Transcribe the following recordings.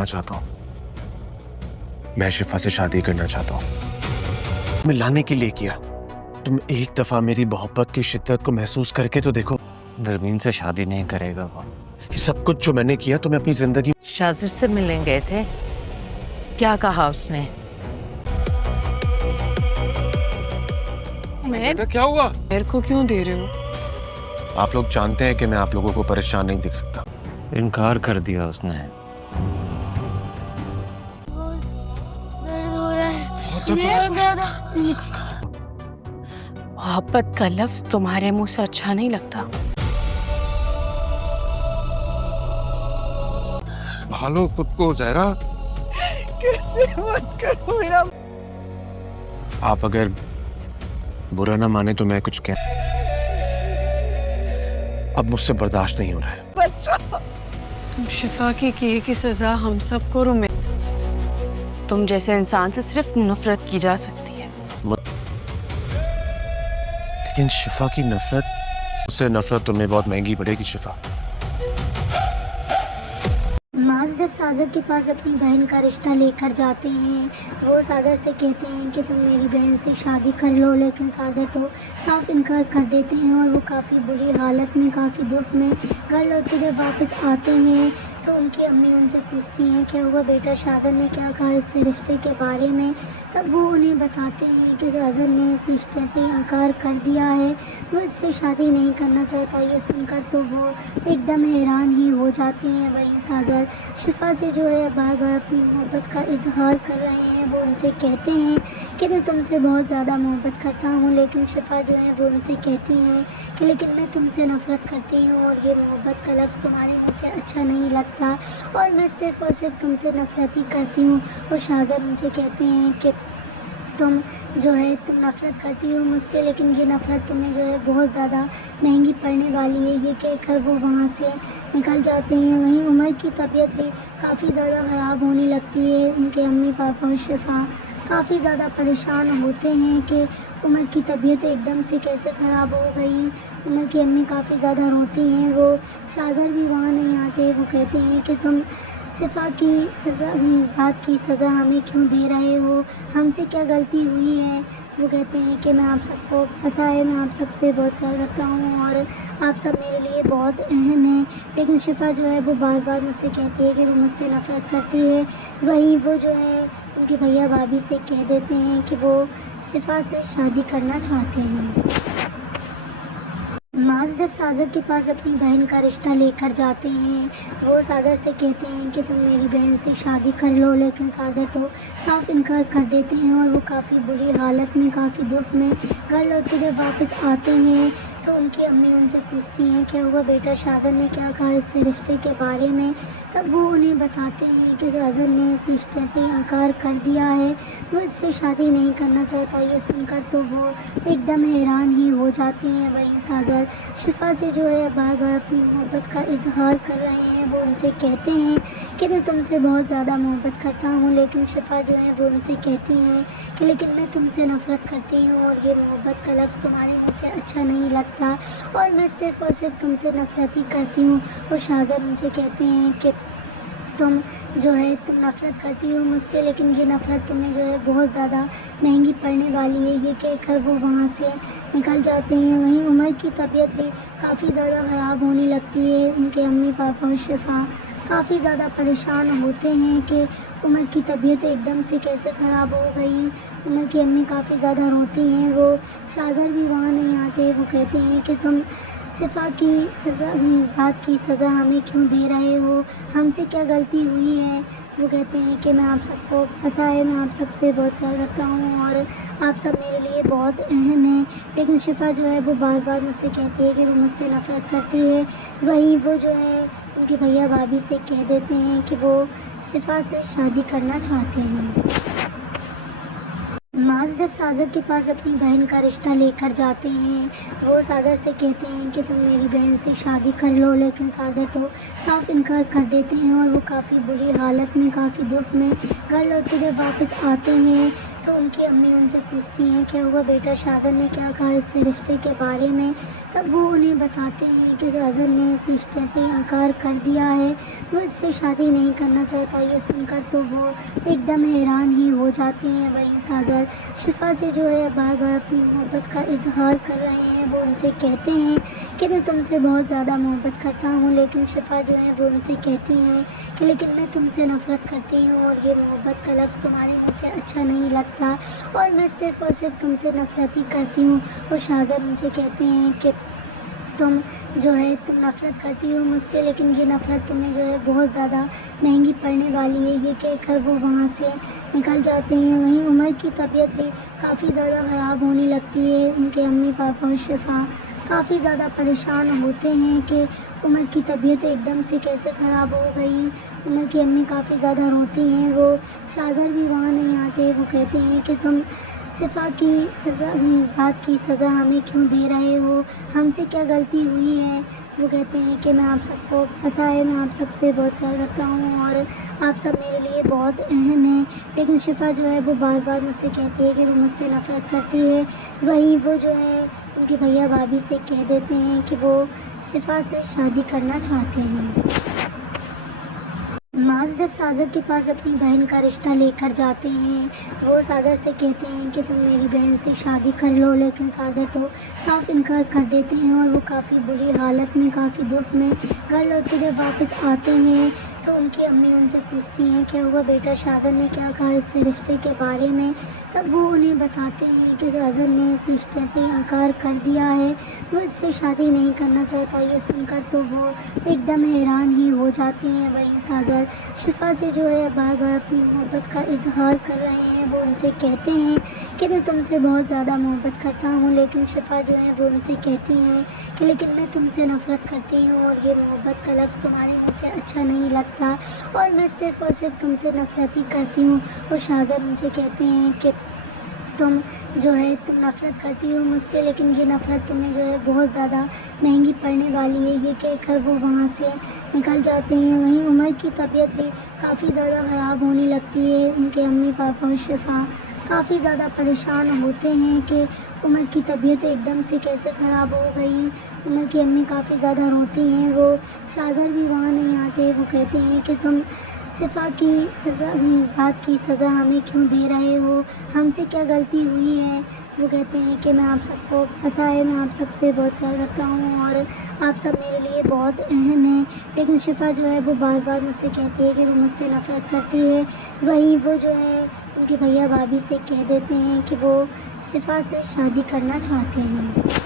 बताना चाहता हूँ, मैं शिफा से शादी करना चाहता हूँ। मैं लाने के लिए किया। तुम एक दफा मेरी मोहब्बत की शिद्दत को महसूस करके तो देखो। नरमीन से शादी नहीं करेगा वो। ये सब कुछ जो मैंने किया तुम्हें अपनी जिंदगी। शाजिर से मिलने गए थे, क्या कहा उसने? बेटा क्या हुआ? मेरे को क्यों दे रहे हो? आप लोग जानते हैं कि मैं आप लोगों को परेशान नहीं देख सकता। इनकार कर दिया उसने। मोहब्बत का लफ्ज तुम्हारे मुंह से अच्छा नहीं लगता। भालो खुद को ज़हरा। कैसे मत करो मेरा। आप अगर बुरा ना माने तो मैं कुछ कह, अब मुझसे बर्दाश्त नहीं हो रहा है। बच्चा, तुम शिफा की किए की सजा हम सबको रुमे। तुम जैसे इंसान से सिर्फ नफरत की जा सकती है। लेकिन शिफा की नफरत, उससे नफरत तुम्हें बहुत महंगी पड़ेगी शिफा। माज जब साजर के पास अपनी बहन का रिश्ता लेकर जाते हैं, वो साजर से कहते हैं कि तुम मेरी बहन से शादी कर लो, लेकिन साजर तो साफ इनकार कर देते हैं और वो काफ़ी बुरी हालत में, काफ़ी दुख में घर लौट के जब वापस आते हैं तो उनकी अम्मी उनसे पूछती हैं क्या हुआ बेटा, साजर ने क्या कहा इस रिश्ते के बारे में। तब वो उन्हें बताते हैं कि साजर ने इस रिश्ते से इनकार कर दिया है, वो इससे शादी नहीं करना चाहता। ये सुनकर तो वो एकदम हैरान ही हो जाती हैं। वहीं साजर शिफा से जो है बार बार अपनी मोहब्बत का इजहार कर रहे हैं। वो उनसे कहते हैं कि मैं तुमसे बहुत ज़्यादा मोहब्बत करता हूँ, लेकिन शिफा जो है वो उनसे कहती हैं कि लेकिन मैं तुमसे नफ़रत करती हूँ और ये मोहब्बत का लफ्ज़ तुम्हारे मुँह से अच्छा नहीं लगता और मैं सिर्फ़ और सिर्फ तुमसे नफ़रत ही करती हूँ। और शाहज़ाद उनसे कहते हैं कि तुम जो है तुम नफ़रत करती हो मुझसे, लेकिन ये नफ़रत तुम्हें जो है बहुत ज़्यादा महंगी पड़ने वाली है। ये कहकर वो वहाँ से निकल जाते हैं। वहीं उमर की तबीयत भी काफ़ी ज़्यादा ख़राब होने लगती है। उनके अम्मी पापा और शिफा काफ़ी ज़्यादा परेशान होते हैं कि उमर की तबीयत एकदम से कैसे ख़राब हो गई। उमर की अम्मी काफ़ी ज़्यादा रोती हैं। वो शाहज़ाद भी वहाँ नहीं आते। वो कहते हैं कि तुम शिफा की सज़ा, बात की सज़ा हमें क्यों दे रहे हो, हमसे क्या गलती हुई है। वो कहते हैं कि मैं आप सबको पता है, मैं आप सबसे बहुत प्यार करता हूँ और आप सब मेरे लिए बहुत अहम हैं, लेकिन शिफा जो है वो बार बार मुझसे कहती है कि वो मुझसे नफ़रत करती है। वहीं वो जो है उनके भैया भाभी से कह देते हैं कि वो शिफा से शादी करना चाहते हैं। माज जब साजर के पास अपनी बहन का रिश्ता लेकर जाते हैं, वो साजर से कहते हैं कि तुम मेरी बहन से शादी कर लो, लेकिन साजर तो साफ इनकार कर देते हैं और वो काफ़ी बुरी हालत में, काफ़ी दुख में घर लौट के जब वापस आते हैं तो उनकी अम्मी उनसे पूछती हैं क्या हुआ बेटा, साजर ने क्या कहा इस रिश्ते के बारे में। तब वो उन्हें बताते हैं कि साजर ने इस रिश्ते से इनकार कर दिया है, वो इससे शादी नहीं करना चाहता। ये सुनकर तो वो एकदम हैरान ही हो जाती हैं। वहीं साजर शिफा से जो है बार बार अपनी मोहब्बत का इजहार कर रहे हैं। वो उनसे कहते हैं कि मैं तुमसे बहुत ज़्यादा मोहब्बत करता हूँ, लेकिन शिफा जो है वो उनसे कहती हैं कि लेकिन मैं तुमसे नफ़रत करती हूँ और ये मोहब्बत का लफ्ज़ तुम्हारे मुँह से अच्छा नहीं लगता और मैं सिर्फ़ और सिर्फ तुमसे नफ़रत ही करती हूँ। और शाहज़ाद उनसे कहते हैं कि तुम जो है तुम नफ़रत करती हो मुझसे, लेकिन ये नफ़रत तुम्हें जो है बहुत ज़्यादा महंगी पड़ने वाली है। ये कहकर वो वहाँ से निकल जाते हैं। वहीं उमर की तबीयत भी काफ़ी ज़्यादा ख़राब होने लगती है। उनके अम्मी पापा और शिफा काफ़ी ज़्यादा परेशान होते हैं कि उमर की तबीयत एकदम से कैसे ख़राब हो गई। उमर की अम्मी काफ़ी ज़्यादा रोती हैं। वो शाहज़ाद भी वहाँ नहीं आते। वो कहते हैं कि तुम शिफा की सज़ा, बात की सज़ा हमें क्यों दे रहे हो, हमसे क्या गलती हुई है। वो कहते हैं कि मैं आप सबको पता है, मैं आप सबसे बहुत प्यार करता हूँ और आप सब मेरे लिए बहुत अहम हैं, लेकिन शिफा जो है वो बार बार मुझसे कहती है कि वो मुझसे नफ़रत करती है। वहीं वो जो है उनके भैया भाभी से कह देते हैं कि वो शिफा से शादी करना चाहते हैं। माज जब साजर के पास अपनी बहन का रिश्ता लेकर जाते हैं, वो साजर से कहते हैं कि तुम मेरी बहन से शादी कर लो, लेकिन साजर तो साफ इनकार कर देते हैं और वो काफ़ी बुरी हालत में, काफ़ी दुख में घर लौट के जब वापस आते हैं तो उनकी अम्मी उनसे पूछती हैं क्या हुआ बेटा, साजर ने क्या कहा इस रिश्ते के बारे में। तब वो उन्हें बताते हैं कि साजद ने इस रिश्ते से इनकार कर दिया है, वो इससे शादी नहीं करना चाहता। ये सुनकर तो वो एकदम हैरान ही हो जाती हैं। वहीं साजद शिफा से जो है बार बार अपनी मोहब्बत का इजहार कर रहे हैं। वो उनसे कहते हैं कि मैं तुमसे बहुत ज़्यादा मोहब्बत करता हूँ, लेकिन शिफा जो है वो उनसे कहती हैं कि लेकिन मैं तुमसे नफ़रत करती हूँ और ये मोहब्बत का लफ्ज़ तुम्हारे मुँह से अच्छा नहीं लगता और मैं सिर्फ़ और सिर्फ तुमसे नफ़रत ही करती हूँ। और शाहज़ाद उनसे कहते हैं कि तुम जो है तुम नफ़रत करती हो मुझसे, लेकिन ये नफ़रत तुम्हें जो है बहुत ज़्यादा महंगी पड़ने वाली है। ये कहकर वो वहाँ से निकल जाते हैं। वहीं उमर की तबीयत भी काफ़ी ज़्यादा ख़राब होने लगती है। उनके अम्मी पापा और शिफा काफ़ी ज़्यादा परेशान होते हैं कि उमर की तबीयत एकदम से कैसे ख़राब हो गई। उमर की अम्मी काफ़ी ज़्यादा रोती हैं। वो शाहज़ाद भी वहाँ नहीं आते। वो कहते हैं कि तुम शिफा की बात की सज़ा हमें क्यों दे रहे हो, हमसे क्या गलती हुई है। वो कहते हैं कि मैं आप सबको पता है, मैं आप सबसे बहुत प्यार करता हूँ और आप सब मेरे लिए बहुत अहम हैं, लेकिन शिफा जो है वो बार बार मुझसे कहती है कि वो मुझसे नफ़रत करती है। वहीं वो जो है उनके भैया भाभी से कह देते हैं कि वो शिफा से शादी करना चाहते हैं। माज जब साजद के पास अपनी बहन का रिश्ता लेकर जाते हैं, वो साजद से कहते हैं कि तुम मेरी बहन से शादी कर लो, लेकिन साजद तो साफ इनकार कर देते हैं और वो काफ़ी बुरी हालत में, काफ़ी दुख में घर लौट के जब वापस आते हैं तो उनकी अम्मी उनसे पूछती हैं क्या हुआ बेटा, शाहज़ाद ने क्या कहा इस रिश्ते के बारे में। तब वो उन्हें बताते हैं कि शाहज़ाद ने इस रिश्ते से इनकार कर दिया है, वो इससे शादी नहीं करना चाहता। ये सुनकर तो वो एकदम हैरान ही हो जाती हैं। वहीं शाहज़ाद शिफा से जो है बार बार अपनी मोहब्बत का इजहार कर रहे हैं। वो उनसे कहते हैं कि मैं तुमसे बहुत ज़्यादा मोहब्बत करता हूँ, लेकिन शिफा जो है वो उनसे कहती हैं कि लेकिन मैं तुमसे नफ़रत करती हूँ और ये मोहब्बत का लफ्ज़ तुम्हारे मुँह से अच्छा नहीं लगता और मैं सिर्फ़ और सिर्फ तुमसे नफ़रत ही करती हूँ। और शाहज़ाद उनसे कहते हैं कि तुम जो है तुम नफ़रत करती हो मुझसे, लेकिन ये नफ़रत तुम्हें जो है बहुत ज़्यादा महंगी पड़ने वाली है। ये कहकर वो वहाँ से निकल जाते हैं। वहीं उमर की तबीयत भी काफ़ी ज़्यादा ख़राब होने लगती है। उनके अम्मी पापा और शिफा काफ़ी ज़्यादा परेशान होते हैं कि उमर की तबीयत एकदम से कैसे ख़राब हो गई। उमर की अम्मी काफ़ी ज़्यादा रोती हैं। वो शाहज़ाद भी वहाँ नहीं आते। वो कहते हैं कि तुम शिफा की बात की सज़ा हमें क्यों दे रहे हो, हमसे क्या गलती हुई है। वो कहते हैं कि मैं आप सबको पता है, मैं आप सबसे बहुत प्यार करता हूँ और आप सब मेरे लिए बहुत अहम हैं, लेकिन शिफा जो है वो बार बार मुझसे कहती है कि वो मुझसे नफ़रत करती है। वहीं वो जो है उनके भैया भाभी से कह देते हैं कि वो शिफा से शादी करना चाहते हैं।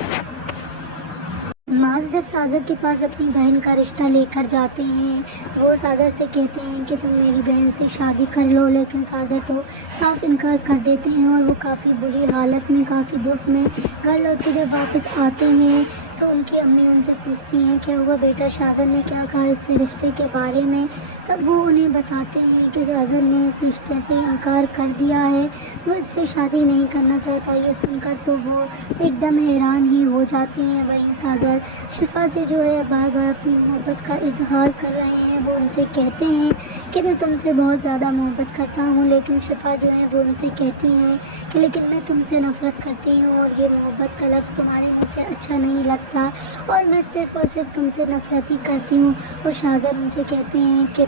माज जब साजद के पास अपनी बहन का रिश्ता लेकर जाते हैं, वो साजद से कहते हैं कि तुम मेरी बहन से शादी कर लो, लेकिन साजद तो साफ इनकार कर देते हैं और वो काफ़ी बुरी हालत में, काफ़ी दुख में घर लौट के जब वापस आते हैं तो उनकी अम्मी उनसे पूछती हैं क्या हुआ बेटा, शाहज़ाद ने क्या कहा इस रिश्ते के बारे में। तब वो उन्हें बताते हैं कि शाहज़ाद ने इस रिश्ते से इनकार कर दिया है, वो इससे शादी नहीं करना चाहता। ये सुनकर तो वो एकदम हैरान ही हो जाती हैं। वहीं शाहज़ाद शिफा से जो है बार बार अपनी मोहब्बत का इजहार कर रहे हैं। वो उनसे कहते हैं कि मैं तुमसे बहुत ज़्यादा मोहब्बत करता हूँ, लेकिन शिफा जो है वो उनसे कहती हैं कि लेकिन मैं तुमसे नफ़रत करती हूँ और ये मोहब्बत का लफ्ज़ तुम्हारे मुँह से अच्छा नहीं लगता और मैं सिर्फ़ और सिर्फ तुमसे नफ़रत ही करती हूँ। और शाहज़ाद उनसे कहते हैं कि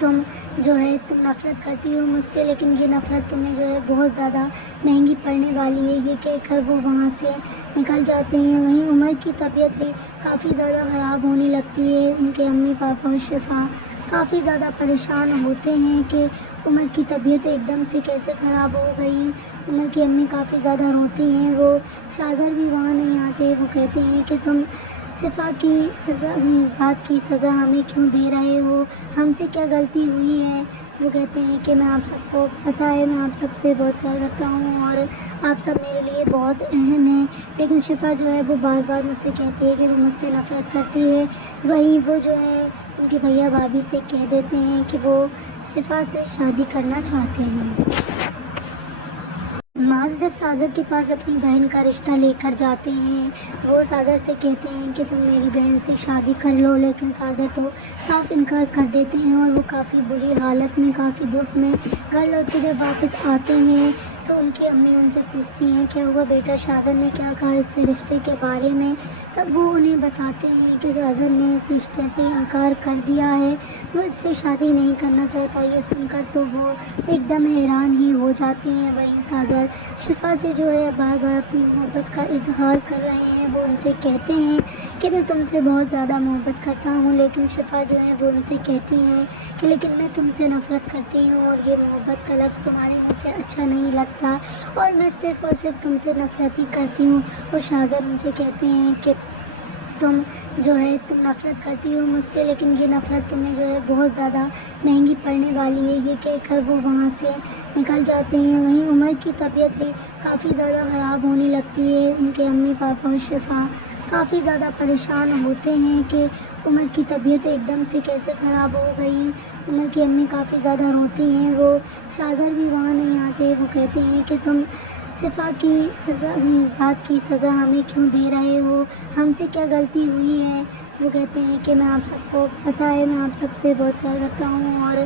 तुम जो है तुम नफ़रत करती हो मुझसे, लेकिन ये नफ़रत तुम्हें जो है बहुत ज़्यादा महंगी पड़ने वाली है। ये कहकर वो वहाँ से निकल जाते हैं। वहीं उमर की तबीयत भी काफ़ी ज़्यादा ख़राब होने लगती है। उनके अम्मी पापा और शिफा काफ़ी ज़्यादा परेशान होते हैं कि उमर की तबीयत एकदम से कैसे ख़राब हो गई। उमर की अम्मी काफ़ी ज़्यादा रोती हैं। वो शाहज़ाद भी वहाँ नहीं आते। वो कहते हैं कि तुम शिफा की बात की सज़ा हमें क्यों दे रहे हो, हमसे क्या गलती हुई है। वो कहते हैं कि मैं आप सबको पता है, मैं आप सबसे बहुत प्यार करता हूँ और आप सब मेरे लिए बहुत अहम हैं, लेकिन शिफा जो है वो बार बार मुझसे कहती है कि वो मुझसे नफ़रत करती है। वहीं वो जो है उनके भैया भाभी से कह देते हैं कि वो शिफा से शादी करना चाहते हैं। माज जब साजद के पास अपनी बहन का रिश्ता लेकर जाते हैं, वो साजद से कहते हैं कि तुम मेरी बहन से शादी कर लो, लेकिन साजद तो साफ इनकार कर देते हैं और वो काफ़ी बुरी हालत में, काफ़ी दुख में घर लौट के जब वापस आते हैं तो उनकी अम्मी उनसे पूछती हैं क्या हुआ बेटा, शाहजर ने क्या कहा इस रिश्ते के बारे में। तब वो उन्हें बताते हैं कि शाहजर ने इस रिश्ते से इनकार कर दिया है, वो इससे शादी नहीं करना चाहता। ये सुनकर तो वो एकदम हैरान ही हो जाती हैं। वहीं शाहजर शिफा से जो है बार बार अपनी मोहब्बत का इजहार कर रहे हैं। वो उनसे कहते हैं कि मैं तुमसे बहुत ज़्यादा मोहब्बत करता हूँ, लेकिन शिफा जो है वो उनसे कहती हैं कि लेकिन मैं तुमसे नफ़रत करती हूँ और ये मोहब्बत का लफ्ज़ तुम्हारे मुँह से अच्छा नहीं लगता और मैं सिर्फ़ और सिर्फ तुमसे नफ़रत ही करती हूँ। और शाहजर उनसे कहते हैं कि तुम जो है तुम नफ़रत करती हो मुझसे, लेकिन ये नफ़रत तुम्हें जो है बहुत ज़्यादा महंगी पड़ने वाली है। ये कहकर वो वहाँ से निकल जाते हैं। वहीं उमर की तबीयत भी काफ़ी ज़्यादा ख़राब होने लगती है। उनके अम्मी पापा और शिफा काफ़ी ज़्यादा परेशान होते हैं कि उमर की तबीयत एकदम से कैसे ख़राब हो गई। उमर की अम्मी काफ़ी ज़्यादा रोती हैं। वो शाहजर भी वहाँ नहीं आते। वो कहते हैं कि तुम शिफा की बात की सज़ा हमें क्यों दे रहे हो, हमसे क्या गलती हुई है। वो कहते हैं कि मैं आप सबको पता है मैं आप सबसे बहुत प्यार करता हूँ और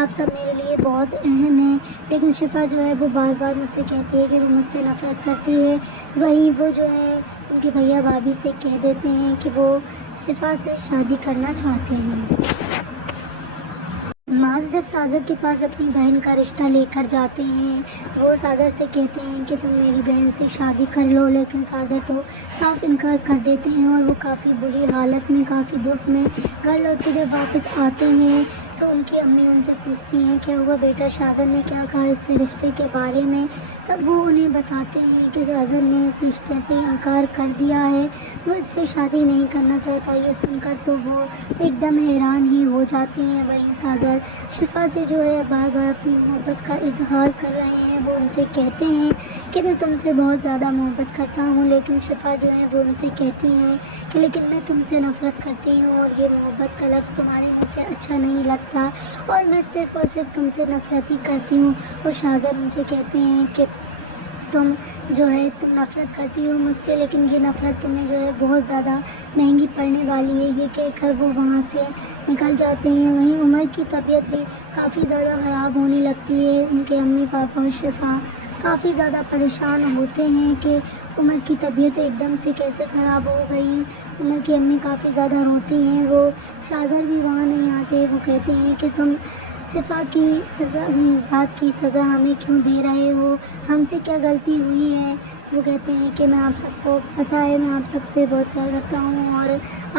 आप सब मेरे लिए बहुत अहम हैं, लेकिन शिफा जो है वो बार बार मुझसे कहती है कि वो मुझसे नफ़रत करती है। वहीं वो जो है उनके भैया भाभी से कह देते हैं कि वो शिफा से शादी करना चाहते हैं। माज जब साजर के पास अपनी बहन का रिश्ता लेकर जाते हैं, वो साजर से कहते हैं कि तुम मेरी बहन से शादी कर लो, लेकिन साजर तो साफ इनकार कर देते हैं और वो काफ़ी बुरी हालत में, काफ़ी दुख में घर लौट के जब वापस आते हैं तो उनकी अम्मी उनसे पूछती हैं क्या हुआ बेटा, शाहजर ने क्या कहा इस रिश्ते के बारे में। तब वो उन्हें बताते हैं कि शाहजर ने इस रिश्ते से इनकार कर दिया है, वो इससे शादी नहीं करना चाहता। ये सुनकर तो वो एकदम हैरान ही हो जाती हैं। वहीं शाहजर शिफा से जो है बार बार अपनी मोहब्बत का इजहार कर रहे हैं। वो उनसे कहते हैं कि मैं तुमसे बहुत ज़्यादा मोहब्बत करता हूँ, लेकिन शिफा जो है वो उनसे कहती हैं कि लेकिन मैं तुमसे नफ़रत करती हूँ और ये मोहब्बत का लफ्ज़ तुम्हारे मुँह से अच्छा नहीं लगता और मैं सिर्फ़ और सिर्फ तुमसे नफ़रत ही करती हूँ। और शाहजर उनसे कहते हैं कि तुम जो है तुम नफ़रत करती हो मुझसे, लेकिन ये नफ़रत तुम्हें जो है बहुत ज़्यादा महंगी पड़ने वाली है। ये कहकर वो वहाँ से निकल जाते हैं। वहीं उमर की तबीयत भी काफ़ी ज़्यादा ख़राब होने लगती है। उनके अम्मी पापा और शिफा काफ़ी ज़्यादा परेशान होते हैं कि उमर की तबीयत एकदम से कैसे ख़राब हो गई। उमर की अम्मी काफ़ी ज़्यादा रोती हैं। वो शाहजर भी वहाँ नहीं आते। वो कहते हैं कि तुम शिफा की बात की सज़ा हमें क्यों दे रहे हो, हमसे क्या गलती हुई है। वो कहते हैं कि मैं आप सबको पता है मैं आप सबसे बहुत प्यार करता हूँ और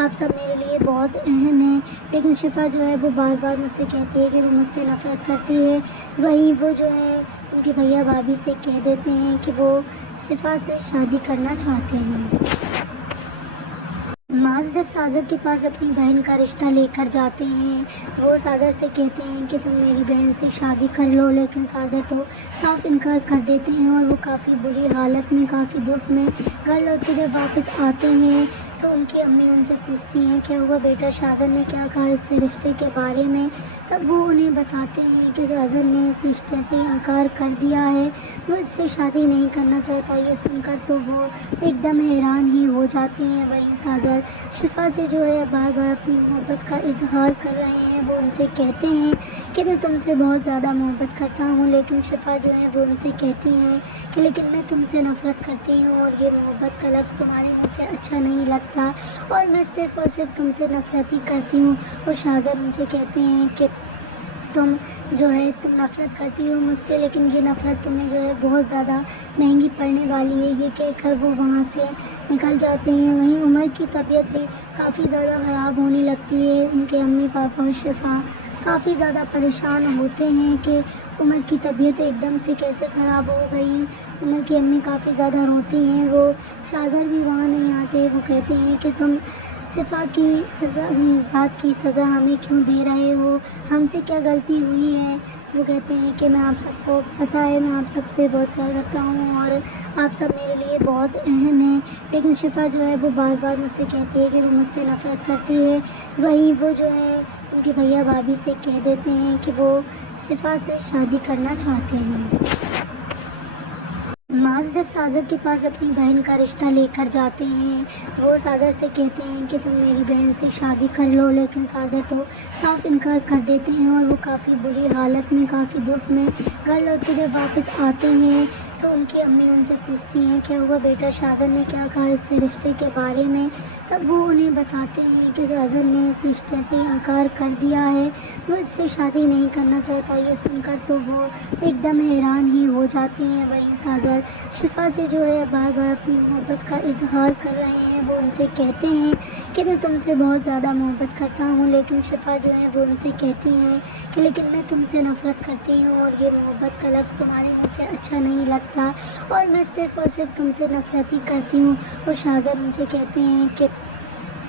आप सब मेरे लिए बहुत अहम हैं, लेकिन शिफा जो है वो बार बार मुझसे कहती है कि वो मुझसे नफ़रत करती है। वहीं वो जो है उनके भैया भाभी से कह देते हैं कि वो शिफा से शादी करना चाहते हैं। माज जब साजर के पास अपनी बहन का रिश्ता लेकर जाते हैं, वो साजर से कहते हैं कि तुम मेरी बहन से शादी कर लो, लेकिन साजर तो साफ इनकार कर देते हैं और वो काफ़ी बुरी हालत में, काफ़ी दुख में घर लौट के जब वापस आते हैं तो उनकी अम्मी उनसे पूछती हैं क्या हुआ बेटा, शाहजर ने क्या कहा इस रिश्ते के बारे में। तब वो उन्हें बताते हैं कि शाहजर ने इस रिश्ते से इनकार कर दिया है, वो इससे शादी नहीं करना चाहता। ये सुनकर तो वो एकदम हैरान ही हो जाती हैं। वहीं शाहजर शिफा से जो है बार बार अपनी मोहब्बत का इजहार कर रहे हैं। वो उनसे कहते हैं कि मैं तुमसे बहुत ज़्यादा मोहब्बत करता हूँ, लेकिन शिफा जो है वो उनसे कहती हैं कि लेकिन मैं तुमसे नफ़रत करती हूँ और ये मोहब्बत का लफ्ज़ तुम्हारे मुँह से अच्छा नहीं लगता और मैं सिर्फ़ और सिर्फ तुमसे नफ़रत ही करती हूँ। और शाहजर उनसे कहते हैं कि तुम जो है तुम नफ़रत करती हो मुझसे, लेकिन ये नफ़रत तुम्हें जो है बहुत ज़्यादा महंगी पड़ने वाली है। ये कहकर वो वहाँ से निकल जाते हैं। वहीं उमर की तबीयत भी काफ़ी ज़्यादा ख़राब होने लगती है। उनके अम्मी पापा और शिफा काफ़ी ज़्यादा परेशान होते हैं कि उमर की तबीयत एकदम से कैसे ख़राब हो गई। उमर की अम्मी काफ़ी ज़्यादा रोती हैं। वो शाहजर भी वहाँ नहीं आते। वो कहते हैं कि तुम शिफा की बात की सज़ा हमें क्यों दे रहे हो, हमसे क्या गलती हुई है। वो कहते हैं कि मैं आप सबको पता है मैं आप सबसे बहुत प्यार करता हूँ और आप सब मेरे लिए बहुत अहम हैं, लेकिन शिफा जो है वो बार बार मुझसे कहती है कि वो मुझसे नफ़रत करती है। वहीं वो जो है उनके भैया भाभी से कह देते हैं कि वो शिफा से शादी करना चाहते हैं। माज जब साजर के पास अपनी बहन का रिश्ता लेकर जाते हैं, वो साजर से कहते हैं कि तुम मेरी बहन से शादी कर लो, लेकिन साजर तो साफ इनकार कर देते हैं और वो काफ़ी बुरी हालत में, काफ़ी दुख में घर लौट के जब वापस आते हैं तो उनकी अम्मी उनसे पूछती हैं क्या हुआ बेटा, शाहजर ने क्या कहा इस रिश्ते के बारे में। तब वो उन्हें बताते हैं कि शाहजर ने इस रिश्ते से इनकार कर दिया है, वो इससे शादी नहीं करना चाहता। ये सुनकर तो वो एकदम हैरान ही हो जाती हैं। वहीं शाहजर शिफा से जो है बार बार अपनी मोहब्बत का इजहार कर रहे हैं। वो उनसे कहते हैं कि मैं तुमसे बहुत ज़्यादा मोहब्बत करता हूँ, लेकिन शिफा जो है वो उनसे कहती हैं कि लेकिन मैं तुमसे नफ़रत करती हूँ और ये मोहब्बत का लफ्ज़ तुम्हारे मुँह से अच्छा नहीं लगता और मैं सिर्फ़ और सिर्फ तुमसे नफ़रत ही करती हूँ। और शाहजर उनसे कहते हैं कि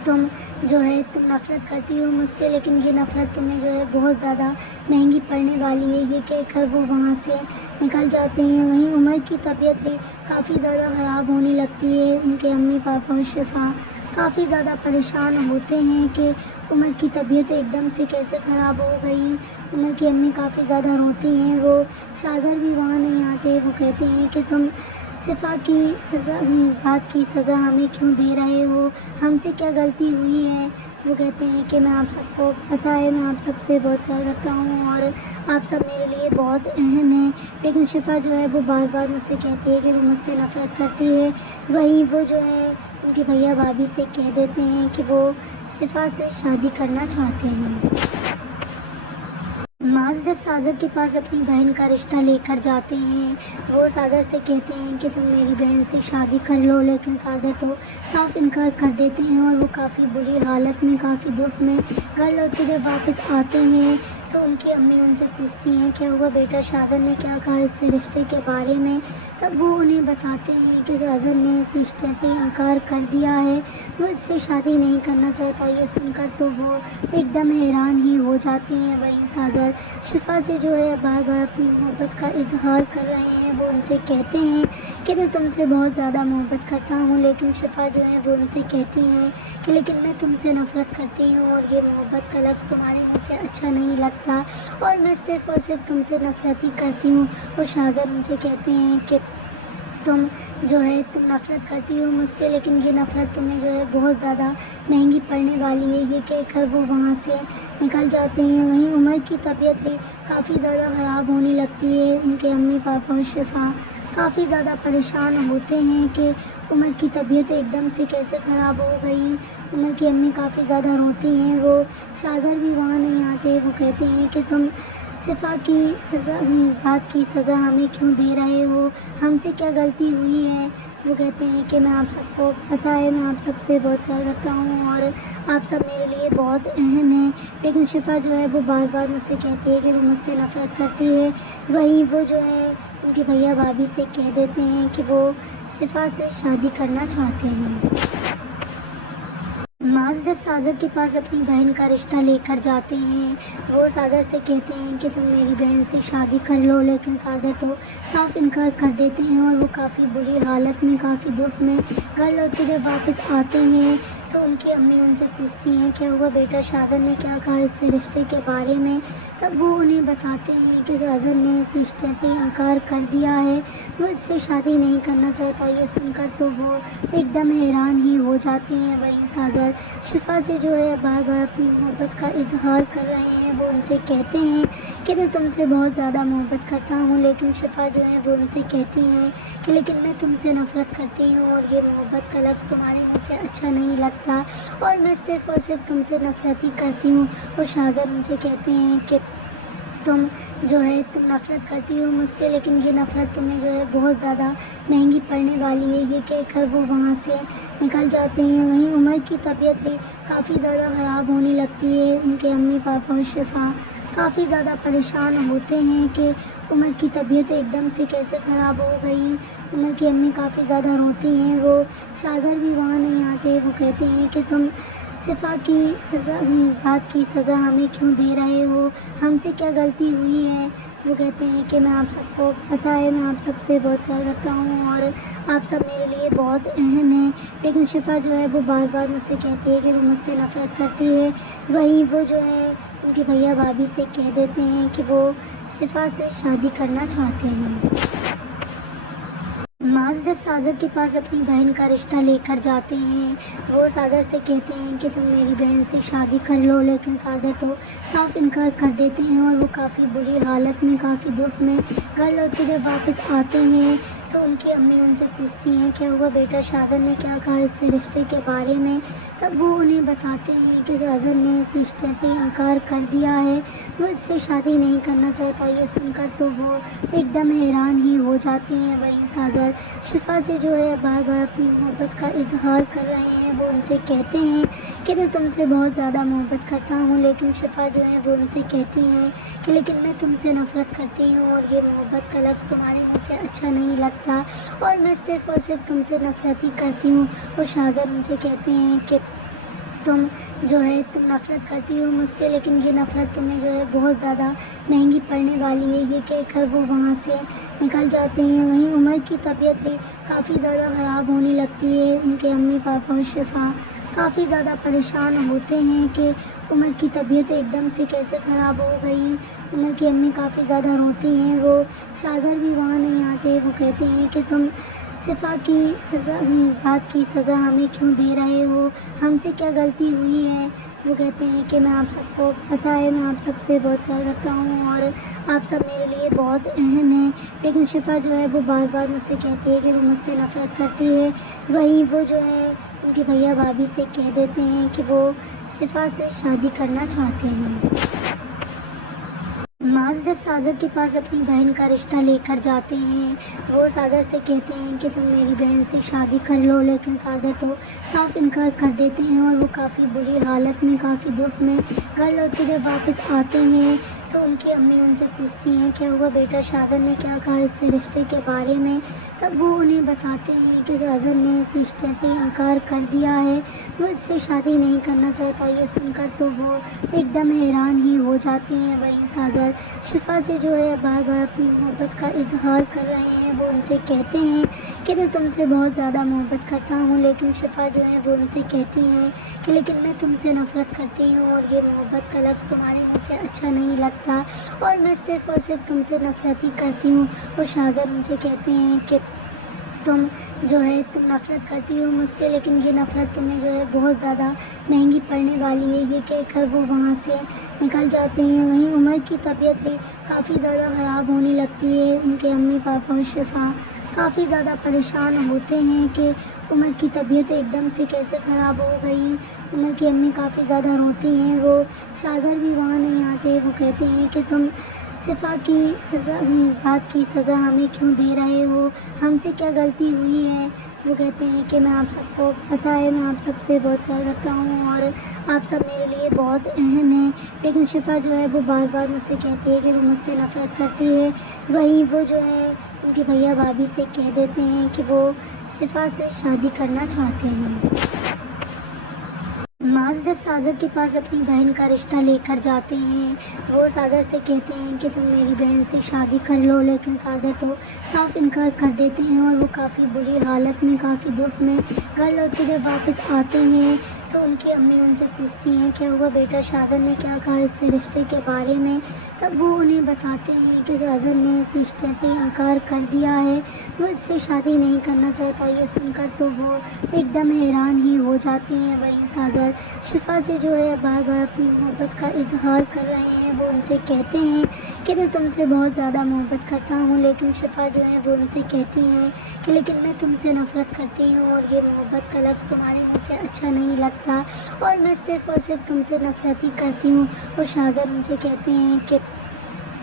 तुम जो है तुम नफ़रत करती हो मुझसे, लेकिन ये नफ़रत तुम्हें जो है बहुत ज़्यादा महंगी पड़ने वाली है। ये कहकर वो वहाँ से निकल जाते हैं। वहीं उमर की तबीयत भी काफ़ी ज़्यादा ख़राब होने लगती है। उनके अम्मी पापा और शिफा काफ़ी ज़्यादा परेशान होते हैं कि उमर की तबीयत एकदम से कैसे ख़राब हो गई। उमर की अम्मी काफ़ी ज़्यादा रोती हैं। वो शाहजर भी वहाँ नहीं आते। वो कहते हैं कि तुम शिफा की बात की सज़ा हमें क्यों दे रहे हो, हमसे क्या गलती हुई है। वो कहते हैं कि मैं आप सबको पता है, मैं आप सबसे बहुत प्यार करता हूँ और आप सब मेरे लिए बहुत अहम हैं, लेकिन शिफा जो है वो बार बार मुझसे कहती है कि वो मुझसे नफ़रत करती है। वहीं वो जो है उनके भैया भाभी से कह देते हैं कि वो शिफा से शादी करना चाहते हैं। माज जब साजर के पास अपनी बहन का रिश्ता लेकर जाते हैं, वो साजर से कहते हैं कि तुम मेरी बहन से शादी कर लो, लेकिन साजर तो साफ इनकार कर देते हैं और वो काफ़ी बुरी हालत में, काफ़ी दुख में घर लौट के जब वापस आते हैं तो उनकी अम्मी उनसे पूछती हैं क्या हुआ बेटा, शाहजर ने क्या कहा इस रिश्ते के बारे में। तब वो उन्हें बताते हैं कि शाहजर ने इस रिश्ते से इनकार कर दिया है, वो इससे शादी नहीं करना चाहता। ये सुनकर तो वो एकदम हैरान ही हो जाती हैं। वहीं शाहजर शिफा से जो है बार बार अपनी मोहब्बत का इजहार कर रहे हैं। वो उनसे कहते हैं कि मैं तुमसे बहुत ज़्यादा मोहब्बत करता हूँ, लेकिन शिफा जो है वो उनसे कहती हैं कि लेकिन मैं तुमसे नफ़रत करती हूँ और ये मोहब्बत का लफ्ज़ तुम्हारे मुँह से अच्छा नहीं लगता और मैं सिर्फ़ और सिर्फ तुमसे नफ़रत ही करती हूँ। और शाहजर उनसे कहते हैं कि तुम जो है तुम नफ़रत करती हो मुझसे, लेकिन ये नफ़रत तुम्हें जो है बहुत ज़्यादा महंगी पड़ने वाली है। ये कहकर वो वहाँ से निकल जाते हैं। वहीं उमर की तबीयत भी काफ़ी ज़्यादा ख़राब होने लगती है। उनके अम्मी पापा और शिफा काफ़ी ज़्यादा परेशान होते हैं कि उमर की तबीयत एकदम से कैसे ख़राब हो गई। उमर की अम्मी काफ़ी ज़्यादा रोती हैं। वो शाहजर भी वहाँ नहीं आते। वो कहते हैं कि तुम शिफा की बात की सज़ा हमें क्यों दे रहे हो, हमसे क्या गलती हुई है। वो कहते हैं कि मैं आप सबको पता है, मैं आप सबसे बहुत प्यार करता हूँ और आप सब मेरे लिए बहुत अहम हैं, लेकिन शिफा जो है वो बार बार मुझसे कहती है कि वो मुझसे नफ़रत करती है। वहीं वो जो है उनके भैया भाभी से कह देते हैं कि वो शिफा से शादी करना चाहते हैं। माज जब साजर के पास अपनी बहन का रिश्ता लेकर जाते हैं, वो साजर से कहते हैं कि तुम मेरी बहन से शादी कर लो, लेकिन साजर तो साफ इनकार कर देते हैं और वो काफ़ी बुरी हालत में, काफ़ी दुख में घर लौट के जब वापस आते हैं तो उनकी अम्मी उनसे पूछती हैं क्या हुआ बेटा, शाहजर ने क्या कहा इस रिश्ते के बारे में। तब वो उन्हें बताते हैं कि शाहजर ने इस रिश्ते से इनकार कर दिया है, वो इससे शादी नहीं करना चाहता। ये सुनकर तो वो एकदम हैरान ही हो जाती हैं। वहीं शाहजर शिफा से जो है बार बार अपनी मोहब्बत का इजहार कर रहे हैं। वो उनसे कहते हैं कि मैं तुमसे बहुत ज़्यादा मोहब्बत करता हूँ, लेकिन शिफा जो है वो उनसे कहती हैं कि लेकिन मैं तुमसे नफ़रत करती हूँ और ये मोहब्बत का लफ्ज़ तुम्हारे मुँह से अच्छा नहीं लगता और मैं सिर्फ़ और सिर्फ तुमसे नफ़रत ही करती हूँ। और शाहजर उनसे कहते हैं कि तुम जो है तुम नफ़रत करती हो मुझसे, लेकिन ये नफ़रत तुम्हें जो है बहुत ज़्यादा महंगी पड़ने वाली है। ये कहकर वो वहाँ से निकल जाते हैं। वहीं उमर की तबीयत भी काफ़ी ज़्यादा ख़राब होने लगती है। उनके अम्मी पापा और शिफा काफ़ी ज़्यादा परेशान होते हैं कि उमर की तबीयत एकदम से कैसे ख़राब हो गई। उमर की अम्मी काफ़ी ज़्यादा रोती हैं। वो शाहजर भी वहाँ नहीं आते। वो कहते हैं कि तुम शिफा की बात की सज़ा हमें क्यों दे रहे हो, हमसे क्या गलती हुई है। वो कहते हैं कि मैं आप सबको पता है, मैं आप सबसे बहुत प्यार करता हूँ और आप सब मेरे लिए बहुत अहम हैं, लेकिन शिफा जो है वो बार बार मुझसे कहती है कि वो मुझसे नफ़रत करती है। वहीं वो जो है उनके भैया भाभी से कह देते हैं कि वो शिफा से शादी करना चाहते हैं। माज जब साजर के पास अपनी बहन का रिश्ता लेकर जाते हैं, वो साजर से कहते हैं कि तुम मेरी बहन से शादी कर लो, लेकिन साजर तो साफ इनकार कर देते हैं और वो काफ़ी बुरी हालत में, काफ़ी दुख में घर लौट के जब वापस आते हैं तो उनकी अम्मी उनसे पूछती हैं क्या हुआ बेटा, शाहजर ने क्या कहा इस रिश्ते के बारे में। तब वो उन्हें बताते हैं कि शाहजर ने इस रिश्ते से इनकार कर दिया है, वो इससे शादी नहीं करना चाहता। ये सुनकर तो वो एकदम हैरान ही हो जाती हैं। वहीं शाहजर शिफा से जो है बार बार अपनी मोहब्बत का इजहार कर रहे हैं। वो उनसे कहते हैं कि मैं तुमसे बहुत ज़्यादा मोहब्बत करता हूँ, लेकिन शिफा जो है वो उनसे कहती हैं कि लेकिन मैं तुमसे नफ़रत करती हूँ और ये मोहब्बत का लफ्ज़ तुम्हारे मुँह से अच्छा नहीं लगता और मैं सिर्फ़ और सिर्फ तुमसे नफ़रत ही करती हूँ। और शाहजर उनसे कहते हैं कि तुम जो है तुम नफ़रत करती हो मुझसे, लेकिन ये नफ़रत तुम्हें जो है बहुत ज़्यादा महंगी पड़ने वाली है। ये कहकर वो वहाँ से निकल जाते हैं। वहीं उमर की तबीयत भी काफ़ी ज़्यादा ख़राब होने लगती है। उनके अम्मी पापा और शिफा काफ़ी ज़्यादा परेशान होते हैं कि उमर की तबीयत एकदम से कैसे ख़राब हो गई। उमर की अम्मी काफ़ी ज़्यादा रोती हैं। वो शाहजर भी वहाँ नहीं आते। वो कहते हैं कि तुम शिफा की बात की सज़ा हमें क्यों दे रहे हो, हमसे क्या गलती हुई है। वो कहते हैं कि मैं आप सबको पता है मैं आप सबसे बहुत प्यार करता हूँ और आप सब मेरे लिए बहुत अहम हैं, लेकिन शिफा जो है वो बार बार मुझसे कहती है कि वो मुझसे नफ़रत करती है। वहीं वो जो है उनके भैया भाभी से कह देते हैं कि वो शिफा से शादी करना चाहते हैं। माज जब साजर के पास अपनी बहन का रिश्ता लेकर जाते हैं, वो साजर से कहते हैं कि तुम मेरी बहन से शादी कर लो, लेकिन साजर तो साफ इनकार कर देते हैं और वो काफ़ी बुरी हालत में, काफ़ी दुख में घर लौट के जब वापस आते हैं तो उनकी अम्मी उनसे पूछती हैं क्या हुआ बेटा, शाहजर ने क्या कहा इस रिश्ते के बारे में। तब वो उन्हें बताते हैं कि शाहजर ने इस रिश्ते से इनकार कर दिया है, वो इससे शादी नहीं करना चाहता। ये सुनकर तो वो एकदम हैरान ही हो जाती हैं। वहीं शाहजर शिफा से जो है बार बार अपनी मोहब्बत का इजहार कर रहे हैं। वो उनसे कहते हैं कि मैं तुमसे बहुत ज़्यादा मोहब्बत करता हूँ, लेकिन शिफा जो है वो उनसे कहती हैं कि लेकिन मैं तुमसे नफ़रत करती हूँ और ये मोहब्बत का लफ्ज़ तुम्हारे मुँह से अच्छा नहीं लगता और मैं सिर्फ़ और सिर्फ तुमसे नफ़रत ही करती हूँ। और शाहजर उनसे कहते हैं कि तुम जो है तुम नफ़रत करती हो मुझसे, लेकिन ये नफ़रत तुम्हें जो है बहुत ज़्यादा महंगी पड़ने वाली है। ये कहकर वो वहाँ से निकल जाते हैं। वहीं उमर की तबीयत भी काफ़ी ज़्यादा ख़राब होने लगती है। उनके अम्मी पापा और शिफा काफ़ी ज़्यादा परेशान होते हैं कि उमर की तबीयत एकदम से कैसे ख़राब हो गई। उमर की अम्मी काफ़ी ज़्यादा रोती हैं। वो शाहजर भी वहाँ नहीं आते। वो कहते हैं कि तुम शिफा की बात की सज़ा हमें क्यों दे रहे हो, हमसे क्या गलती हुई है। वो कहते हैं कि मैं आप सबको पता है मैं आप सबसे बहुत प्यार करता हूँ और आप सब मेरे लिए बहुत अहम हैं, लेकिन शिफा जो है वो बार बार मुझसे कहती है कि वो मुझसे नफ़रत करती है। वहीं वो जो है उनके भैया भाभी से कह देते हैं कि वो शिफा से शादी करना चाहते हैं। माज जब साजर के पास अपनी बहन का रिश्ता लेकर जाते हैं, वो साजर से कहते हैं कि तुम मेरी बहन से शादी कर लो, लेकिन साजर तो साफ इनकार कर देते हैं और वो काफ़ी बुरी हालत में, काफ़ी दुख में घर लौट के जब वापस आते हैं तो उनकी अम्मी उनसे पूछती हैं क्या हुआ बेटा, शाहजर ने क्या कहा इस रिश्ते के बारे में। तब वो उन्हें बताते हैं कि शाहजर ने इस रिश्ते से इनकार कर दिया है, वो इससे शादी नहीं करना चाहता। ये सुनकर तो वो एकदम हैरान ही हो जाती हैं। वहीं शाहजर शिफा से जो है बार बार अपनी मोहब्बत का इजहार कर रहे हैं। वो उनसे कहते हैं कि मैं तुमसे बहुत ज़्यादा मोहब्बत करता हूँ, लेकिन शिफा जो है वो उनसे कहती हैं कि लेकिन मैं तुमसे नफ़रत करती हूँ और ये मोहब्बत का लफ्ज़ तुम्हारे मुँह से अच्छा नहीं लगता और मैं सिर्फ़ और सिर्फ तुमसे नफ़रत ही करती हूँ। और शाहजर उनसे कहते हैं कि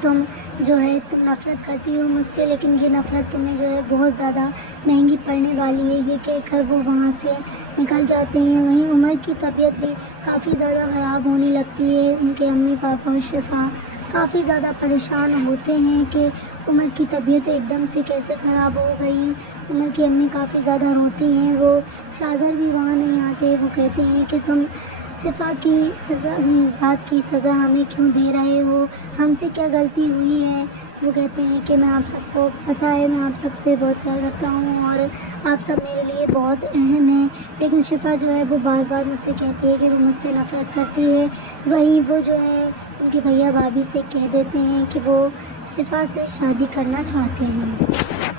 तुम जो है तुम नफ़रत करती हो मुझसे, लेकिन ये नफ़रत तुम्हें जो है बहुत ज़्यादा महंगी पड़ने वाली है। ये कहकर वो वहाँ से निकल जाते हैं। वहीं उमर की तबीयत भी काफ़ी ज़्यादा ख़राब होने लगती है। उनके अम्मी पापा और शिफा काफ़ी ज़्यादा परेशान होते हैं कि उमर की तबीयत एकदम से कैसे ख़राब हो गई। उमर की अम्मी काफ़ी ज़्यादा रोती हैं। वो शाहजर भी वहाँ नहीं आते। वो कहते हैं कि तुम शिफा की बात की सज़ा हमें क्यों दे रहे हो, हमसे क्या गलती हुई है। वो कहते हैं कि मैं आप सबको पता है मैं आप सबसे बहुत प्यार करता हूँ और आप सब मेरे लिए बहुत अहम हैं, लेकिन शिफा जो है वो बार बार मुझसे कहती है कि वो मुझसे नफ़रत करती है। वहीं वो जो है उनके भैया भाभी से कह देते हैं कि वो शिफा से शादी करना चाहते हैं।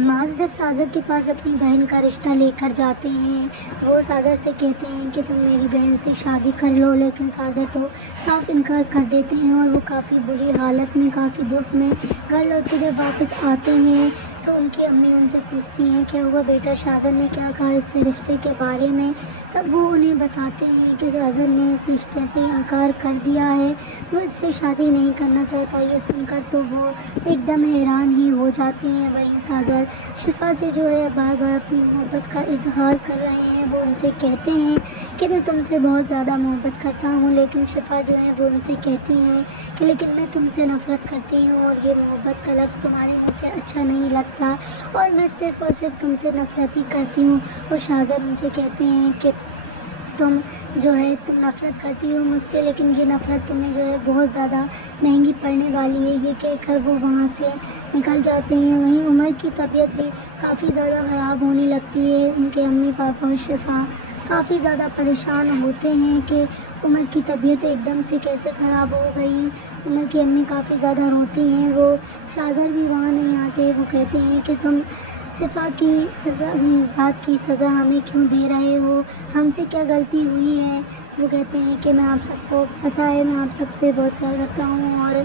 माज जब साजर के पास अपनी बहन का रिश्ता लेकर जाते हैं, वो साजर से कहते हैं कि तुम मेरी बहन से शादी कर लो, लेकिन साजर तो साफ इनकार कर देते हैं और वो काफ़ी बुरी हालत में, काफ़ी दुख में घर लौट के जब वापस आते हैं तो उनकी अम्मी उनसे पूछती हैं क्या हुआ बेटा, शाहजर ने क्या कहा इस रिश्ते के बारे में। तब वो उन्हें बताते हैं कि शाहजर ने इस रिश्ते से इनकार कर दिया है, वो इससे शादी नहीं करना चाहता। ये सुनकर तो वो एकदम हैरान ही हो जाती हैं। वहीं शाहजर शिफा से जो है बार बार अपनी मोहब्बत का इजहार कर रहे हैं। वो उनसे कहते हैं कि मैं तुमसे बहुत ज़्यादा मोहब्बत करता हूँ, लेकिन शिफा जो है वो उनसे कहती हैं कि लेकिन मैं तुमसे नफ़रत करती हूँ और ये मोहब्बत का लफ्ज़ तुम्हारे मुँह से अच्छा नहीं लगता और मैं सिर्फ़ और सिर्फ तुमसे नफ़रत ही करती हूँ। और शाहजर उनसे कहते हैं कि तुम जो है तुम नफ़रत करती हो मुझसे, लेकिन ये नफ़रत तुम्हें जो है बहुत ज़्यादा महंगी पड़ने वाली है। ये कहकर वो वहाँ से निकल जाते हैं। वहीं उमर की तबीयत भी काफ़ी ज़्यादा ख़राब होने लगती है। उनके अम्मी पापा और शिफा काफ़ी ज़्यादा परेशान होते हैं कि उमर की तबीयत एकदम से कैसे ख़राब हो गई। उमर की अम्मी काफ़ी ज़्यादा रोती हैं। वो शाहजर भी वहाँ नहीं आते। वो कहते हैं कि तुम शिफा की बात की सज़ा हमें क्यों दे रहे हो, हमसे क्या गलती हुई है। वो कहते हैं कि मैं आप सबको पता है, मैं आप सबसे बहुत प्यार करता हूँ और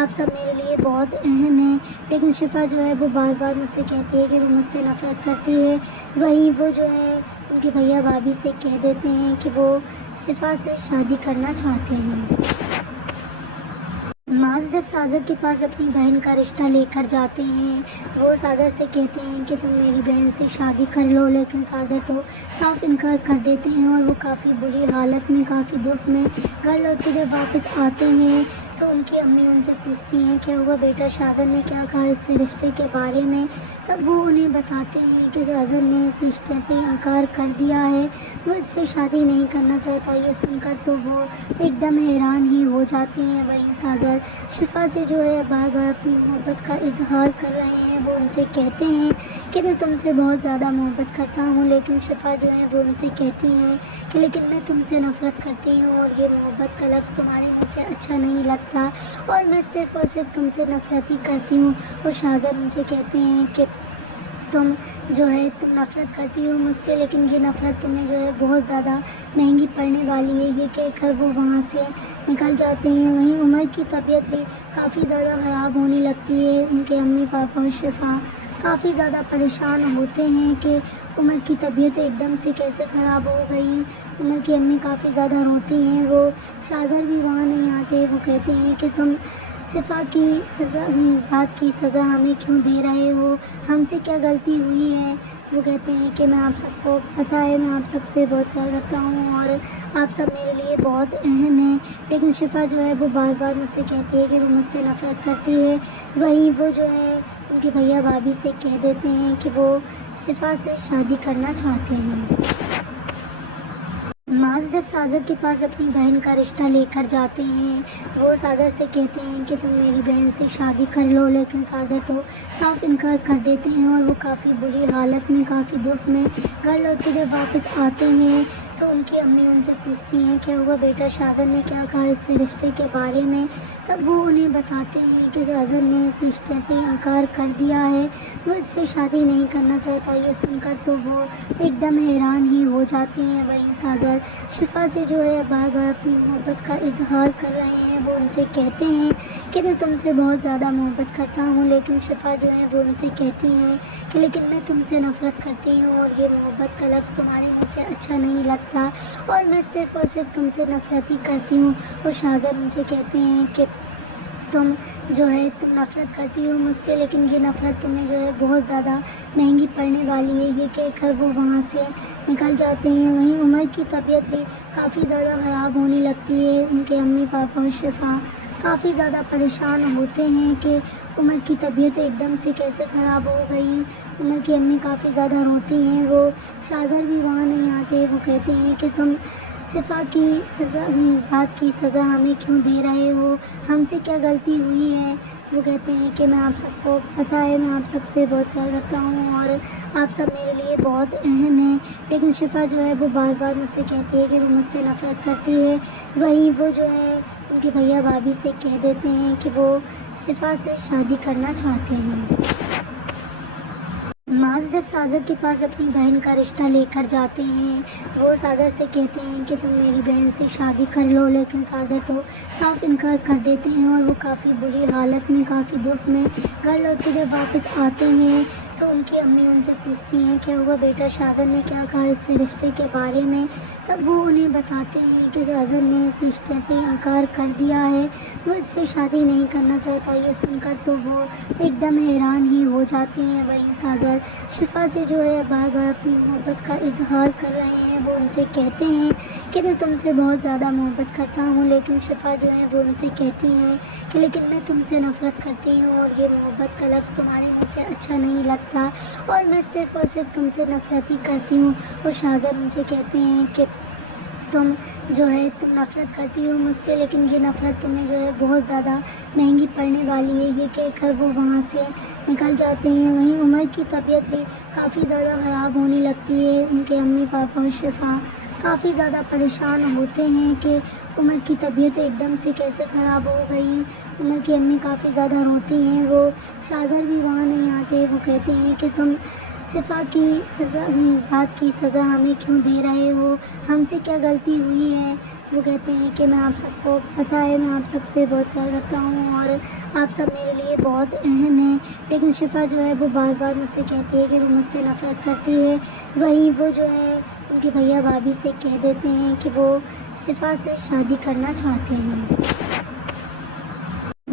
आप सब मेरे लिए बहुत अहम हैं, लेकिन शिफा जो है वो बार बार मुझसे कहती है कि वो मुझसे नफ़रत करती है। वहीं वो जो है उनके भैया भाभी से कह देते हैं कि वो शिफा से शादी करना चाहते हैं। माज जब साजर के पास अपनी बहन का रिश्ता लेकर जाते हैं, वो साजर से कहते हैं कि तुम मेरी बहन से शादी कर लो, लेकिन साजर तो साफ इनकार कर देते हैं और वो काफ़ी बुरी हालत में, काफ़ी दुख में घर लौट के जब वापस आते हैं तो उनकी अम्मी उनसे पूछती हैं क्या हुआ बेटा, शाहजर ने क्या कहा इस रिश्ते के बारे में। तब वो उन्हें बताते हैं कि शाहजर ने इस रिश्ते से इनकार कर दिया है, वो इससे शादी नहीं करना चाहता। ये सुनकर तो वो एकदम हैरान ही हो जाती हैं। वहीं शाहजर शिफा से जो है बार बार अपनी मोहब्बत का इजहार कर रहे हैं। वो उनसे कहते हैं कि मैं तुमसे बहुत ज़्यादा मोहब्बत करता हूँ, लेकिन शिफा जो है वो उनसे कहती हैं कि लेकिन मैं तुमसे नफ़रत करती हूँ और ये मोहब्बत का लफ्ज़ तुम्हारे मुँह से अच्छा नहीं लगता और मैं सिर्फ़ और सिर्फ तुमसे नफ़रत ही करती हूँ। और शाहजर उनसे कहते हैं कि तुम जो है तुम नफ़रत करती हो मुझसे, लेकिन ये नफ़रत तुम्हें जो है बहुत ज़्यादा महंगी पड़ने वाली है। ये कहकर वो वहाँ से निकल जाते हैं। वहीं उमर की तबीयत भी काफ़ी ज़्यादा ख़राब होने लगती है। उनके अम्मी पापा और शिफा काफ़ी ज़्यादा परेशान होते हैं कि उमर की तबीयत एकदम से कैसे ख़राब हो गई। उमर की अम्मी काफ़ी ज़्यादा रोती हैं। वो शाहजर भी वहाँ नहीं आते। वो कहते हैं कि तुम शिफा की बात की सज़ा हमें क्यों दे रहे हो, हमसे क्या गलती हुई है। वो कहते हैं कि मैं आप सबको पता है, मैं आप सबसे बहुत प्यार करता हूँ और आप सब मेरे लिए बहुत अहम हैं, लेकिन शिफा जो है वो बार बार मुझसे कहती है कि वो मुझसे नफ़रत करती है। वहीं वो जो है उनके भैया भाभी से कह देते हैं कि वो शिफा से शादी करना चाहते हैं। माज जब साजर के पास अपनी बहन का रिश्ता लेकर जाते हैं, वो साजर से कहते हैं कि तुम मेरी बहन से शादी कर लो, लेकिन साजर तो साफ इनकार कर देते हैं और वो काफ़ी बुरी हालत में, काफ़ी दुख में घर लौट के जब वापस आते हैं तो उनकी अम्मी उनसे पूछती हैं क्या हुआ बेटा, शाहजर ने क्या कहा इस रिश्ते के बारे में। तब वो उन्हें बताते हैं कि शाहजर ने इस रिश्ते से इनकार कर दिया है, वो इससे शादी नहीं करना चाहता। ये सुनकर तो वो एकदम हैरान ही हो जाती हैं। वहीं शाहजर शिफा से जो है बार बार अपनी मोहब्बत का इजहार कर रहे हैं। वो उनसे कहते हैं कि मैं तुमसे बहुत ज़्यादा मोहब्बत करता हूँ, लेकिन शिफा जो है वो उनसे कहती हैं कि लेकिन मैं तुमसे नफ़रत करती हूँ और ये मोहब्बत का लफ्ज़ तुम्हारे मुँह से अच्छा नहीं लगता और मैं सिर्फ़ और सिर्फ तुमसे नफ़रत ही करती हूँ। और शाहजर उनसे कहते हैं कि तुम जो है तुम नफ़रत करती हो मुझसे, लेकिन ये नफ़रत तुम्हें जो है बहुत ज़्यादा महंगी पड़ने वाली है। ये कहकर वो वहाँ से निकल जाते हैं। वहीं उमर की तबीयत भी काफ़ी ज़्यादा ख़राब होने लगती है। उनके अम्मी पापा और शिफा काफ़ी ज़्यादा परेशान होते हैं कि उमर की तबीयत एकदम से कैसे ख़राब हो गई। उमर की अम्मी काफ़ी ज़्यादा रोती हैं। वो शाहजर भी वहाँ नहीं आते। वो कहते हैं कि तुम शिफा की बात की सज़ा हमें क्यों दे रहे हो, हमसे क्या गलती हुई है। वो कहते हैं कि मैं आप सबको पता है, मैं आप सबसे बहुत प्यार करता हूँ और आप सब मेरे लिए बहुत अहम हैं, लेकिन शिफा जो है वो बार बार मुझसे कहती है कि वो मुझसे नफ़रत करती है। वहीं वो जो है उनके भैया भाभी से कह देते हैं कि वो शिफा से शादी करना चाहते हैं। माज जब साजर के पास अपनी बहन का रिश्ता लेकर जाते हैं, वो साजर से कहते हैं कि तुम मेरी बहन से शादी कर लो, लेकिन साजर तो साफ इनकार कर देते हैं और वो काफ़ी बुरी हालत में, काफ़ी दुख में घर लौट के जब वापस आते हैं तो उनकी अम्मी उनसे पूछती हैं क्या हुआ बेटा, शाहजर ने क्या कहा इस रिश्ते के बारे में। तब वो उन्हें बताते हैं कि शाहजर ने इस रिश्ते से इनकार कर दिया है, वो इससे शादी नहीं करना चाहता। ये सुनकर तो वो एकदम हैरान ही हो जाती हैं। वहीं शाहजर शिफा से जो है बार बार अपनी मोहब्बत का इजहार कर रहे हैं। वो उनसे कहते हैं कि मैं तुमसे बहुत ज़्यादा मोहब्बत करता हूँ, लेकिन शिफा जो है वो उनसे कहती हैं कि लेकिन मैं तुमसे नफ़रत करती हूँ और ये मोहब्बत का लफ्ज़ तुम्हारे मुँह से अच्छा नहीं लगता और मैं सिर्फ़ और सिर्फ तुमसे नफ़रत ही करती हूँ। और शाहजर उनसे कहते हैं कि तुम जो है तुम नफ़रत करती हो मुझसे, लेकिन ये नफ़रत तुम्हें जो है बहुत ज़्यादा महंगी पड़ने वाली है। ये कहकर वो वहाँ से निकल जाते हैं। वहीं उमर की तबीयत भी काफ़ी ज़्यादा ख़राब होने लगती है। उनके अम्मी पापा और शिफा काफ़ी ज़्यादा परेशान होते हैं कि उमर की तबीयत एकदम से कैसे ख़राब हो गई। उमर की अम्मी काफ़ी ज़्यादा रोती हैं। वो शाहजर भी वहाँ नहीं आते। वो कहते हैं कि तुम शिफा की बात की सज़ा हमें क्यों दे रहे हो, हमसे क्या गलती हुई है। वो कहते हैं कि मैं आप सबको पता है मैं आप सबसे बहुत प्यार करता हूँ और आप सब मेरे लिए बहुत अहम हैं, लेकिन शिफा जो है वो बार बार मुझसे कहती है कि वो मुझसे नफ़रत करती है। वहीं वो जो है उनके भैया भाभी से कह देते हैं कि वो शिफा से शादी करना चाहते हैं।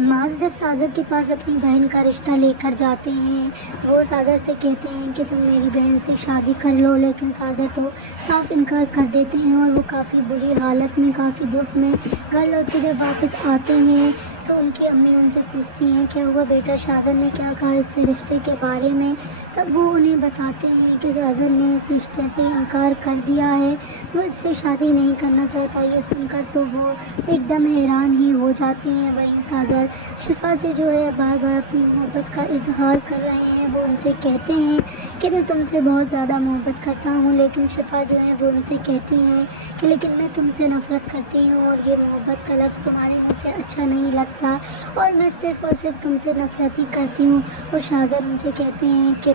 माज जब साजर के पास अपनी बहन का रिश्ता लेकर जाते हैं, वो साजर से कहते हैं कि तुम मेरी बहन से शादी कर लो, लेकिन साजर तो साफ इनकार कर देते हैं और वो काफ़ी बुरी हालत में, काफ़ी दुख में घर लौट के जब वापस आते हैं तो उनकी अम्मी उनसे पूछती हैं क्या हुआ बेटा, शाहजर ने क्या कहा इस रिश्ते के बारे में। तब वो उन्हें बताते हैं कि शाहजर ने इस रिश्ते से इनकार कर दिया है, वो इससे शादी नहीं करना चाहता। ये सुनकर तो वो एकदम हैरान ही हो जाती हैं। वहीं शाहजर शिफा से जो है बार बार अपनी मोहब्बत का इजहार कर रहे हैं। वो उनसे कहते हैं कि मैं तुमसे बहुत ज़्यादा मोहब्बत करता हूँ, लेकिन शिफा जो है वो उनसे कहती हैं कि लेकिन मैं तुमसे नफ़रत करती हूँ और ये मोहब्बत का लफ्ज़ तुम्हारे मुँह से अच्छा नहीं लगता और मैं सिर्फ़ और सिर्फ तुमसे नफ़रत ही करती हूँ। और शाहजर उनसे कहते हैं कि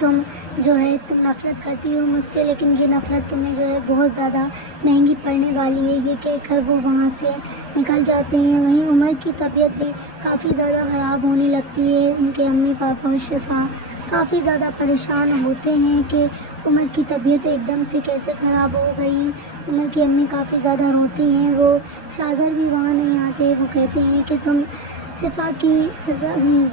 तुम जो है तुम नफ़रत करती हो मुझसे, लेकिन ये नफ़रत तुम्हें जो है बहुत ज़्यादा महंगी पड़ने वाली है। ये कहकर वो वहाँ से निकल जाते हैं। वहीं उमर की तबीयत भी काफ़ी ज़्यादा ख़राब होने लगती है। उनके अम्मी पापा और शिफा काफ़ी ज़्यादा परेशान होते हैं कि उमर की तबीयत एकदम से कैसे ख़राब हो गई। उमर की अम्मी काफ़ी ज़्यादा रोती हैं। वो शाहजर भी वहाँ नहीं आते। वो कहते हैं कि तुम शिफा की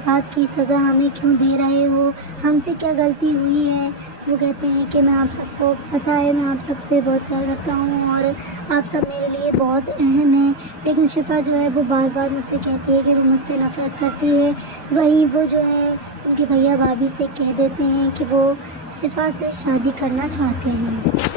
बात की सज़ा हमें क्यों दे रहे हो, हमसे क्या गलती हुई है। वो कहते हैं कि मैं आप सबको पता है मैं आप सबसे बहुत प्यार करता हूँ और आप सब मेरे लिए बहुत अहम हैं, लेकिन शिफा जो है वो बार बार मुझसे कहती है कि वो मुझसे नफ़रत करती है। वहीं वो जो है उनके भैया भाभी से कह देते हैं कि वो शिफा से शादी करना चाहते हैं।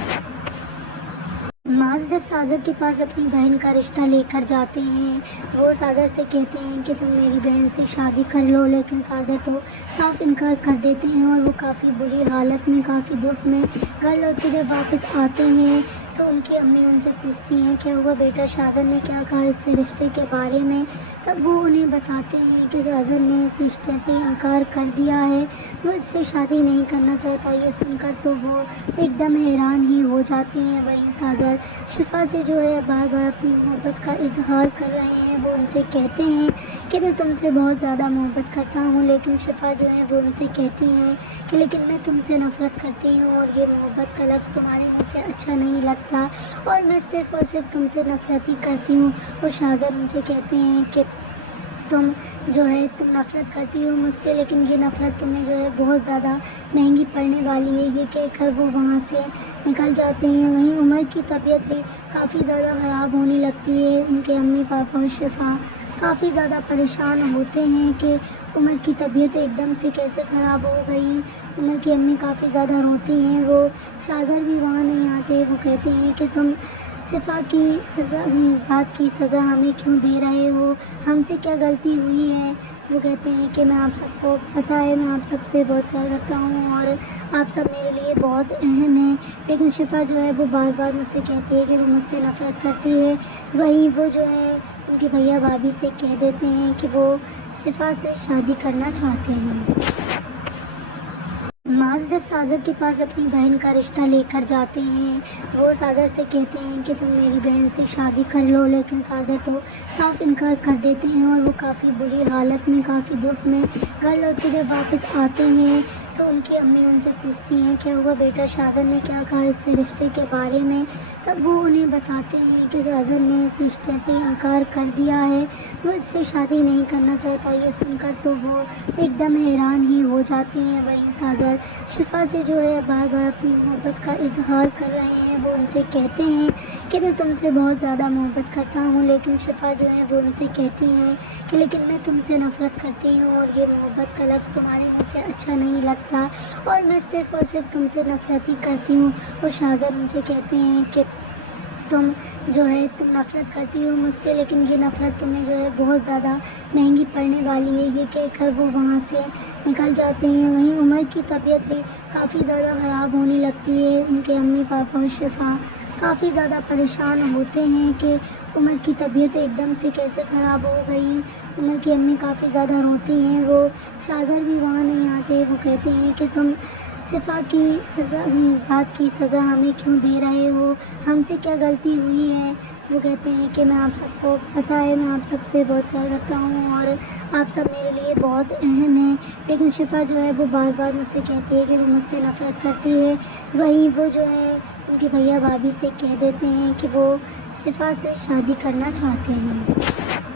माज जब साजर के पास अपनी बहन का रिश्ता लेकर जाते हैं, वो साजर से कहते हैं कि तुम मेरी बहन से शादी कर लो, लेकिन साजर तो साफ इनकार कर देते हैं और वो काफ़ी बुरी हालत में, काफ़ी दुख में घर लौट के जब वापस आते हैं तो उनकी अम्मी उनसे पूछती हैं क्या हुआ बेटा, शाहजर ने क्या कहा इस रिश्ते के बारे में। तब वो उन्हें बताते हैं कि शाहजर ने इस रिश्ते से इनकार कर दिया है, वो इससे शादी नहीं करना चाहता। ये सुनकर तो वो एकदम हैरान ही हो जाती हैं। वहीं शाहजर शिफा से जो है बार बार अपनी मोहब्बत का इजहार कर रहे हैं। वो उनसे कहते हैं कि मैं तुमसे बहुत ज़्यादा मोहब्बत करता हूँ, लेकिन शिफा जो है वो उनसे कहती हैं कि लेकिन मैं तुमसे नफ़रत करती हूँ और ये मोहब्बत का लफ्ज़ तुम्हारे मुँह से अच्छा नहीं लगता और मैं सिर्फ़ और सिर्फ तुमसे नफ़रत ही करती हूँ। और शाहजर उनसे कहते हैं कि तुम जो है तुम नफ़रत करती हो मुझसे, लेकिन ये नफ़रत तुम्हें जो है बहुत ज़्यादा महंगी पड़ने वाली है। ये कहकर वो वहाँ से निकल जाते हैं। वहीं उमर की तबीयत भी काफ़ी ज़्यादा ख़राब होने लगती है। उनके अम्मी पापा और शिफा काफ़ी ज़्यादा परेशान होते हैं कि उमर की तबीयत एकदम से कैसे ख़राब हो गई। उमर की अम्मी काफ़ी ज़्यादा रोती हैं। वो शाहजर भी वहाँ नहीं आते। वो कहते हैं कि तुम शिफा की बात की सज़ा हमें क्यों दे रहे हो, हमसे क्या गलती हुई है। वो कहते हैं कि मैं आप सबको पता है मैं आप सबसे बहुत प्यार करता हूँ और आप सब मेरे लिए बहुत अहम हैं, लेकिन शिफा जो है वो बार बार मुझसे कहती है कि वो मुझसे नफ़रत करती है। वहीं वो जो है उनके भैया भाभी से कह देते हैं कि वो शिफा से शादी करना चाहते हैं। माज जब साजर के पास अपनी बहन का रिश्ता लेकर जाते हैं, वो साजर से कहते हैं कि तुम मेरी बहन से शादी कर लो, लेकिन साजर तो साफ इनकार कर देते हैं और वो काफ़ी बुरी हालत में, काफ़ी दुख में घर लौट के जब वापस आते हैं तो उनकी अम्मी उनसे पूछती हैं क्या हुआ बेटा, शाहजर ने क्या कहा इस रिश्ते के बारे में। तब वो उन्हें बताते हैं कि शाहजर ने इस रिश्ते से इनकार कर दिया है, वो इससे शादी नहीं करना चाहता। ये सुनकर तो वो एकदम हैरान ही हो जाती हैं। वहीं शाहजर शिफा से जो है बार बार अपनी मोहब्बत का इजहार कर रहे हैं। वो उनसे कहते हैं कि मैं तुमसे बहुत ज़्यादा मोहब्बत करता हूँ, लेकिन शिफा जो है वो उनसे कहती हैं कि लेकिन मैं तुमसे नफ़रत करती हूँ और ये मोहब्बत का लफ्ज़ तुम्हारे मुँह से अच्छा नहीं लगता और मैं सिर्फ़ और सिर्फ तुमसे नफ़रत ही करती हूँ। और शाहजर उनसे कहते हैं कि तुम जो है तुम नफ़रत करती हो मुझसे, लेकिन ये नफ़रत तुम्हें जो है बहुत ज़्यादा महंगी पड़ने वाली है। ये कहकर वो वहाँ से निकल जाते हैं। वहीं उमर की तबीयत भी काफ़ी ज़्यादा ख़राब होने लगती है। उनके अम्मी पापा और शिफा काफ़ी ज़्यादा परेशान होते हैं कि उमर की तबीयत एकदम से कैसे ख़राब हो गई। उमर की अम्मी काफ़ी ज़्यादा रोती हैं। वो शाहजर भी वहाँ नहीं आते। वो कहते हैं कि तुम शिफा की बात की सज़ा हमें क्यों दे रहे हो, हमसे क्या गलती हुई है। वो कहते हैं कि मैं आप सबको पता है मैं आप सबसे बहुत प्यार करता हूँ और आप सब मेरे लिए बहुत अहम हैं, लेकिन शिफा जो है वो बार बार मुझसे कहती है कि वो मुझसे नफ़रत करती है। वहीं वो जो है उनके भैया भाभी से कह देते हैं कि वो शिफा से शादी करना चाहते हैं।